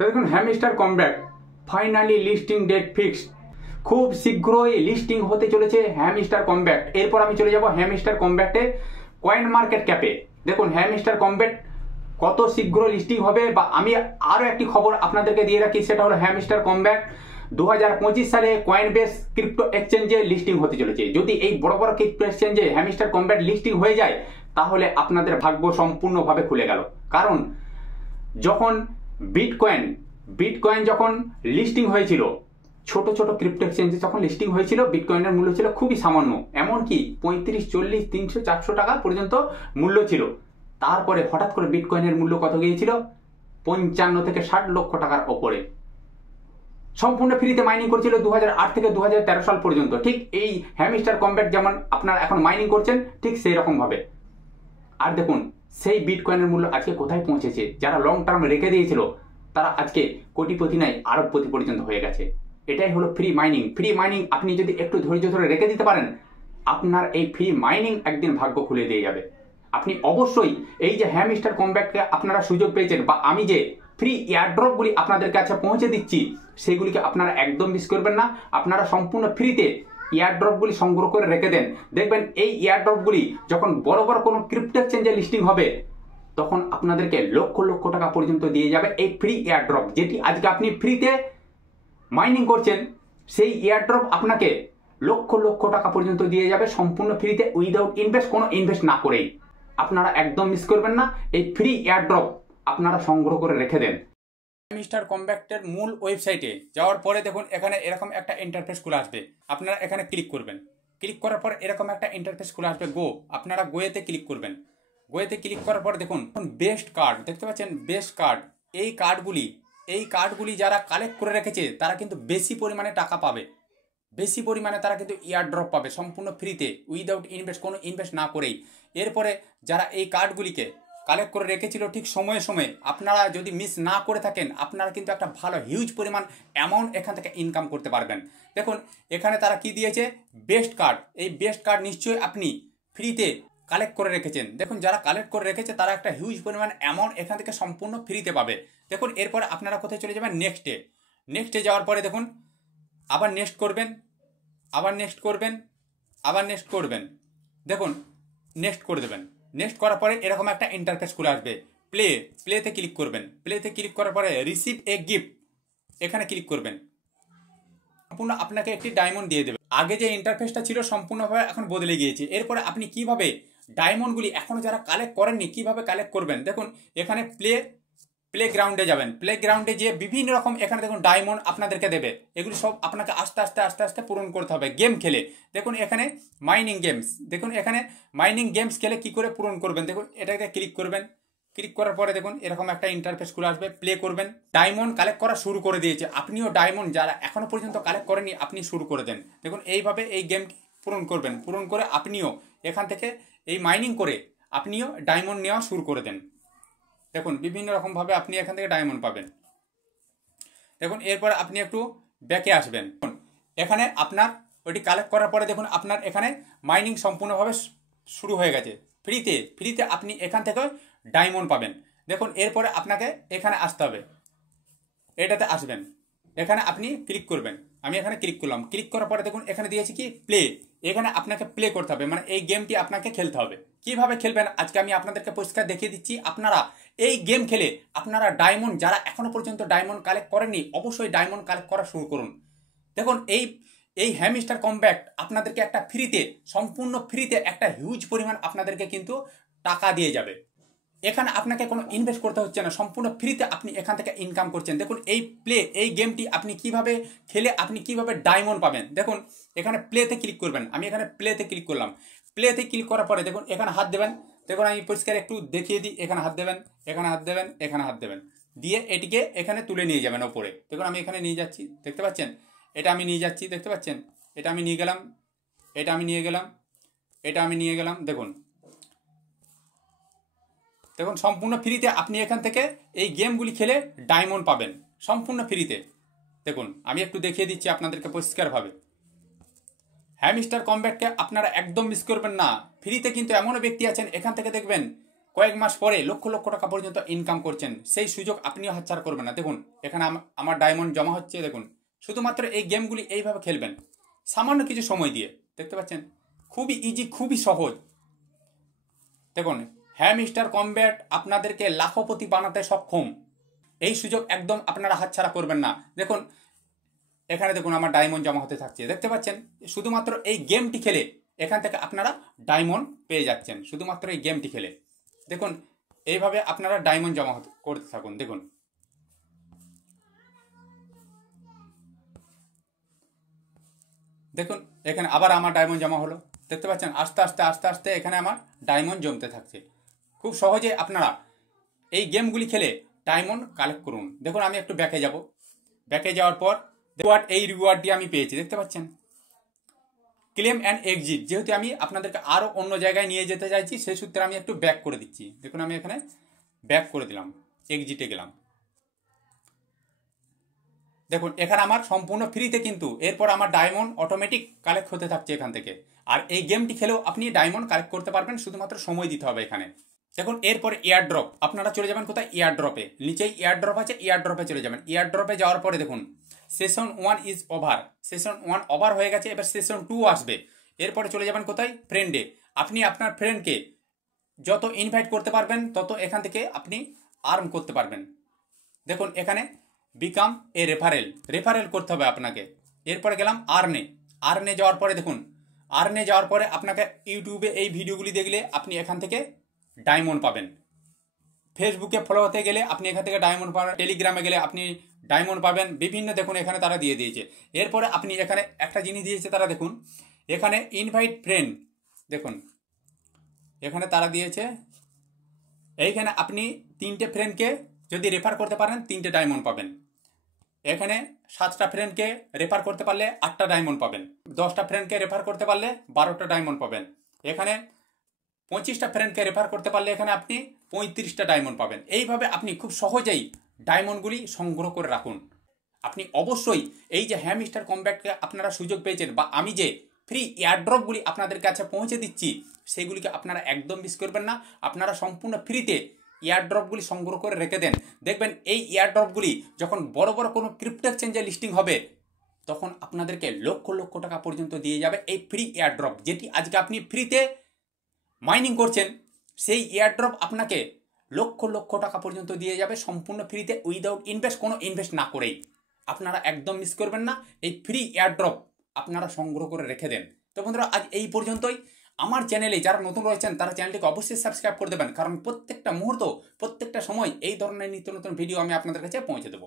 তো দেখুন hamster combat finally listing date fixed. খুব শীঘ্রই লিস্টিং হতে চলেছে হ্যামস্টার কমব্যাট। এরপর আমি চলে যাব হ্যামস্টার কমব্যাটে কয়েন মার্কেট ক্যাপে। দেখুন হ্যামস্টার কমব্যাট কত শীঘ্র লিস্টিং হবে, বা আমি আরও একটি খবর আপনাদেরকে দিয়ে রাখি, সেটা হলো হ্যামস্টার কমব্যাট 2025 সালে কয়েনবেস ক্রিপ্টো এক্সচেঞ্জে লিস্টিং হতে চলেছে। যদি এই বড় বড় ক্রিপ্টো এক্সচেঞ্জে হ্যামস্টার কমব্যাট লিস্টিং হয়ে যায় তাহলে আপনাদের ভাগ্য সম্পূর্ণভাবে খুলে গেল। কারণ যখন বিটকয়েন যখন লিস্টিং হয়েছিল, ছোট ছোট ক্রিপ্টো এক্সচেঞ্জে যখন লিস্টিং হয়েছিল, বিটকয়েনের মূল্য ছিল খুবই সামান্য, এমনকি 35, 40, 300, 400 টাকা পর্যন্ত মূল্য ছিল। তারপরে হঠাৎ করে বিটকয়েনের মূল্য কত গিয়েছিল? 55 থেকে 60 লক্ষ টাকার ওপরে। সম্পূর্ণ ফ্রিতে মাইনিং করছিল 2008 থেকে 2013 সাল পর্যন্ত। ঠিক এই হ্যামস্টার কমব্যাট যেমন আপনারা এখন মাইনিং করছেন, ঠিক সেই রকম ভাবে। আর দেখুন সেই বিটকয়েনের মূল্য আজকে কোথায় পৌঁছেছে। যারা লং টার্ম রেখে দিয়েছিল তারা আজকে কোটিপতি নাই, আরবপতি পর্যন্ত হয়ে গেছে। এটাই হলো ফ্রি মাইনিং। ফ্রি মাইনিং আপনি যদি একটু ধৈর্য ধরে রেখে দিতে পারেন, আপনার এই ফ্রি মাইনিং একদিন ভাগ্য খুলে দিয়ে যাবে। আপনি অবশ্যই এই যে হ্যামস্টার কমব্যাটকে আপনারা সুযোগ পেয়েছেন, বা আমি যে ফ্রি এয়ারড্রপগুলি আপনাদের কাছে পৌঁছে দিচ্ছি, সেগুলিকে আপনারা একদম মিস করবেন না। আপনারা সম্পূর্ণ ফ্রিতে এয়ারড্রপগুলি সংগ্রহ করে রেখে দেন। দেখবেন এই এয়ারড্রপগুলি যখন বড় বড় কোনো ক্রিপ্টো এক্সচেঞ্জে লিস্টিং হবে, তখন আপনাদেরকে লক্ষ লক্ষ টাকা পর্যন্ত দিয়ে যাবে এই ফ্রি এয়ারড্রপ। যেটি আজকে আপনি ফ্রিতে মাইনিং করছেন, সেই এয়ারড্রপ আপনাকে লক্ষ লক্ষ টাকা পর্যন্ত দিয়ে যাবে সম্পূর্ণ ফ্রিতে, উইদাউট ইনভেস্ট, কোনো ইনভেস্ট না করেই। আপনারা একদম মিস করবেন না। এই ফ্রি এয়ারড্রপ আপনারা সংগ্রহ করে রেখে দেন। হ্যামস্টার কমব্যাটের মূল ওয়েবসাইটে যাওয়ার পরে দেখুন এখানে এরকম একটা ইন্টারফেস খুলে আসবে। আপনারা এখানে ক্লিক করবেন। ক্লিক করার পর এরকম একটা ইন্টারফেস খুলে আসবে গো। আপনারা গোয়েতে ক্লিক করবেন। গোয়েতে ক্লিক করার পর দেখুন বেস্ট কার্ড দেখতে পাচ্ছেন, বেস্ট কার্ড। এই কার্ডগুলি যারা কালেক্ট করে রেখেছে তারা কিন্তু বেশি পরিমাণে টাকা পাবে, বেশি পরিমাণে তারা কিন্তু এয়ারড্রপ পাবে সম্পূর্ণ ফ্রিতে, উইদাউট ইনভেস্ট, কোনো ইনভেস্ট না করেই। এরপরে যারা এই কার্ডগুলিকে কালেক্ট করে রেখেছিল ঠিক সময়ে সময়ে, আপনারা যদি মিস না করে থাকেন, আপনারা কিন্তু একটা ভালো হিউজ পরিমাণ অ্যামাউন্ট এখান থেকে ইনকাম করতে পারবেন। দেখুন এখানে তারা কি দিয়েছে, বেস্ট কার্ড। এই বেস্ট কার্ড নিশ্চয়ই আপনি ফ্রিতে কালেক্ট করে রেখেছেন। দেখুন যারা কালেক্ট করে রেখেছে তারা একটা হিউজ পরিমাণ অ্যামাউন্ট এখান থেকে সম্পূর্ণ ফ্রিতে পাবে। দেখুন এরপর আপনারা কোথায় চলে যাবেন, নেক্সটে যাওয়ার পরে দেখুন আবার নেক্সট করবেন, আবার নেক্সট করবেন, আবার নেক্সট করবেন। দেখুন নেক্সট করে দেবেন। নেক্সট করার পরে এরকম একটা ইন্টারফেস খুলে আসবে। প্লেতে ক্লিক করবেন। প্লেতে ক্লিক করার পরে রিসিভ এ গিফট এখানে ক্লিক করবেন। সম্পূর্ণ আপনাকে একটি ডায়মন্ড দিয়ে দেবে। আগে যে ইন্টারফেসটা ছিল সম্পূর্ণভাবে এখন বদলে গিয়েছে। এরপরে আপনি কিভাবে ডায়মন্ডগুলি এখনো যারা কালেক্ট করেননি কিভাবে কালেক্ট করবেন, দেখুন এখানে প্লে গ্রাউন্ডে যাবেন। প্লে গ্রাউন্ডে গিয়ে বিভিন্ন রকম এখানে দেখুন ডায়মন্ড আপনাদেরকে দেবে। এগুলি সব আপনাকে আস্তে আস্তে পূরণ করতে হবে গেম খেলে। দেখুন এখানে মাইনিং গেমস, দেখুন এখানে মাইনিং গেমস খেলে কি করে পূরণ করবেন। দেখুন এটাকে ক্লিক করবেন। ক্লিক করার পরে দেখুন এরকম একটা ইন্টারফেস খুলে আসবে। প্লে করবেন। ডায়মন্ড কালেক্ট করা শুরু করে দিয়েছে। আপনিও ডায়মন্ড যারা এখনো পর্যন্ত কালেক্ট করেনি আপনি শুরু করে দেন। দেখুন এইভাবে এই গেমটি পূরণ করবেন। পূরণ করে আপনিও এখান থেকে এই মাইনিং করে আপনিও ডায়মন্ড নেওয়া শুরু করে দেন। দেখুন বিভিন্ন রকমভাবে আপনি এখান থেকে ডায়মন্ড পাবেন। দেখুন এরপর আপনি একটু ব্যাকে আসবেন। এখানে আপনার ওইটি কালেক্ট করার পরে দেখুন আপনার এখানে মাইনিং সম্পূর্ণভাবে শুরু হয়ে গেছে। ফ্রিতে আপনি এখান থেকে ডায়মন্ড পাবেন। দেখুন এরপরে আপনাকে এখানে আসতে হবে, এটাতে আসবেন। এখানে আপনি ক্লিক করবেন। আমি এখানে ক্লিক করলাম। ক্লিক করার পরে দেখুন এখানে দিয়েছি কি প্লে। এখানে আপনাকে প্লে করতে হবে, মানে এই গেমটি আপনাকে খেলতে হবে। কিভাবে খেলবেন আজকে আমি আপনাদেরকে পরিষ্কার দেখিয়ে দিচ্ছি। আপনারা এই গেম খেলে আপনারা ডায়মন্ড, যারা এখনো পর্যন্ত ডায়মন্ড কালেক্ট করেননি অবশ্যই ডায়মন্ড কালেক্ট করা শুরু করুন। দেখুন এই হ্যামস্টার কমব্যাট আপনাদেরকে একটা ফ্রিতে, সম্পূর্ণ ফ্রিতে একটা হিউজ পরিমাণ আপনাদেরকে কিন্তু টাকা দিয়ে যাবে। এখানে আপনাকে কোনো ইনভেস্ট করতে হচ্ছে না, সম্পূর্ণ ফ্রিতে আপনি এখান থেকে ইনকাম করছেন। দেখুন এই গেমটি আপনি কিভাবে খেলে আপনি কিভাবে ডায়মন্ড পাবেন। দেখুন এখানে প্লেতে ক্লিক করবেন। আমি এখানে প্লেতে ক্লিক করলাম। প্লেতে ক্লিক করার পরে দেখুন এখানে হাত দেবেন। দেখুন আমি পরিষ্কার একটু দেখিয়ে দিই। এখানে হাত দেবেন, এখানে হাত দেবেন, এখানে হাত দেবেন, দিয়ে এটিকে এখানে তুলে নিয়ে যাবেন ওপরে। দেখুন আমি এখানে নিয়ে যাচ্ছি, দেখতে পাচ্ছেন। এটা আমি নিয়ে যাচ্ছি, দেখতে পাচ্ছেন। এটা আমি নিয়ে গেলাম, এটা আমি নিয়ে গেলাম, এটা আমি নিয়ে গেলাম। দেখুন সম্পূর্ণ ফ্রিতে আপনি এখান থেকে এই গেমগুলি খেলে ডায়মন্ড পাবেন সম্পূর্ণ ফ্রিতে। দেখুন আমি একটু দেখিয়ে দিচ্ছি আপনাদেরকে পরিষ্কারভাবে। হ্যামস্টার কমব্যাটকে আপনারা একদম মিস করবেন না। ফ্রিতে কিন্তু এমনও ব্যক্তি আছেন এখান থেকে দেখবেন কয়েক মাস পরে লক্ষ লক্ষ টাকা পর্যন্ত ইনকাম করছেন, সেই সুযোগ আপনিও হাতছাড়া করবেন না। দেখুন এখানে আমার ডায়মন্ড জমা হচ্ছে। দেখুন শুধুমাত্র এই গেমগুলি এইভাবে খেলবেন সামান্য কিছু সময় দিয়ে, দেখতে পাচ্ছেন খুবই ইজি, খুবই সহজ। দেখুন হ্যামস্টার কমব্যাট আপনাদেরকে লাখপতি বানাতে সক্ষম, এই সুযোগ একদম আপনারা হাতছাড়া করবেন না। দেখুন এখানে দেখুন আমার ডায়মন্ড জমা হতে থাকছে, দেখতে পাচ্ছেন শুধুমাত্র এই গেমটি খেলে এখান থেকে আপনারা ডায়মন্ড পেয়ে যাচ্ছেন, শুধুমাত্র এই গেমটি খেলে। দেখুন এইভাবে আপনারা ডায়মন্ড জমা করতে থাকুন। দেখুন দেখুন এখানে আবার আমার ডায়মন্ড জমা হলো, দেখতে পাচ্ছেন আস্তে আস্তে আস্তে আস্তে এখানে আমার ডায়মন্ড জমতে থাকছে। খুব সহজে আপনারা এই গেমগুলি খেলে ডায়মন্ড কালেক্ট করুন। দেখুন আমি একটু ব্যাকে যাব, ব্যাকে যাওয়ার পর এই রিওয়ার্ডটি আমি পেয়েছি, দেখতে পাচ্ছেন ক্লেম অ্যান্ড এক্সিট। যেহেতু আমি আপনাদেরকে আরও অন্য জায়গায় নিয়ে যেতে চাইছি, সেই সূত্রে আমি একটু ব্যাক করে দিচ্ছি। দেখুন আমি এখানে ব্যাক করে দিলাম, এক্সিটে গেলাম। দেখুন এখানে আমার সম্পূর্ণ ফ্রিতে, কিন্তু এরপর আমার ডায়মন্ড অটোমেটিক কালেক্ট হতে থাকছে এখান থেকে। আর এই গেমটি খেলেও আপনি ডায়মন্ড কালেক্ট করতে পারবেন, শুধুমাত্র সময় দিতে হবে এখানে। দেখুন এরপর এয়ার ড্রপ, আপনারা চলে যাবেন কোথায়, এয়ার ড্রপে। নিচেই এয়ার ড্রপ আছে, এয়ার ড্রপে চলে যাবেন। এয়ার ড্রপে যাওয়ার পরে দেখুন session 1 is over, session 1 over হয়ে গেছে, এবার সেশন 2 আসবে। এরপরে চলে যাবেন কোথায়, ফ্রেন্ডে। আপনি আপনার ফ্রেন্ডকে যত ইনভাইট করতে পারবেন তত এখান থেকে আপনি আর্ন করতে পারবেন। দেখুন এখানে বিকাম এ রেফারেল করতে হবে আপনাকে। এরপরে গেলাম আর্নে যাওয়ার পরে দেখুন আর্নে যাওয়ার পরে আপনাকে ইউটিউবে এই ভিডিওগুলি দেখলে আপনি এখান থেকে ডায়মন্ড পাবেন। ফেসবুকে ফলো হতে গেলে আপনি এখান থেকে ডায়মন্ড পাবেন, টেলিগ্রামে গেলে আপনি ডায়মন্ড পাবেন, বিভিন্ন দেখুন এখানে তারা দিয়ে দিয়েছে। এরপরে আপনি এখানে একটা জিনিস দিয়েছে তারা, দেখুন এখানে ইনভাইট ফ্রেন্ড, দেখুন এখানে তারা দিয়েছে, এইখানে আপনি 3টে ফ্রেন্ডকে যদি রেফার করতে পারেন 3টে ডায়মন্ড পাবেন। এখানে 7টা ফ্রেন্ডকে রেফার করতে পারলে 8টা ডায়মন্ড পাবেন। 10টা ফ্রেন্ডকে রেফার করতে পারলে 12টা ডায়মন্ড পাবেন। এখানে 25টা ফ্রেন্ডকে রেফার করতে পারলে এখানে আপনি 35টা ডায়মন্ড পাবেন। এইভাবে আপনি খুব সহজেই ডায়মন্ডগুলি সংগ্রহ করে রাখুন। আপনি অবশ্যই এই যে হ্যামস্টার কমব্যাটকে আপনারা সুযোগ পেয়েছেন, বা আমি যে ফ্রি এয়ারড্রপগুলি আপনাদের কাছে পৌঁছে দিচ্ছি, সেগুলিকে আপনারা একদম মিস করবেন না। আপনারা সম্পূর্ণ ফ্রিতে এয়ারড্রপগুলি সংগ্রহ করে রেখে দেন। দেখবেন এই এয়ারড্রপগুলি যখন বড় বড় কোনো ক্রিপ্টো এক্সচেঞ্জে লিস্টিং হবে, তখন আপনাদেরকে লক্ষ লক্ষ টাকা পর্যন্ত দিয়ে যাবে এই ফ্রি এয়ারড্রপ। যেটি আজকে আপনি ফ্রিতে মাইনিং করছেন, সেই এয়ারড্রপ আপনাকে লক্ষ লক্ষ টাকা পর্যন্ত দিয়ে যাবে সম্পূর্ণ ফ্রিতে, উইদাউট ইনভেস্ট, কোনো ইনভেস্ট না করেই। আপনারা একদম মিস করবেন না, এই ফ্রি এয়ারড্রপ আপনারা সংগ্রহ করে রেখে দেন। তো বন্ধুরা আজ এই পর্যন্তই। আমার চ্যানেলে যারা নতুন রয়েছেন তারা চ্যানেলটিকে অবশ্যই সাবস্ক্রাইব করে দেবেন, কারণ প্রত্যেকটা মুহূর্ত, প্রত্যেকটা সময় এই ধরনের নিত্য নতুন ভিডিও আমি আপনাদের কাছে পৌঁছে দেবো।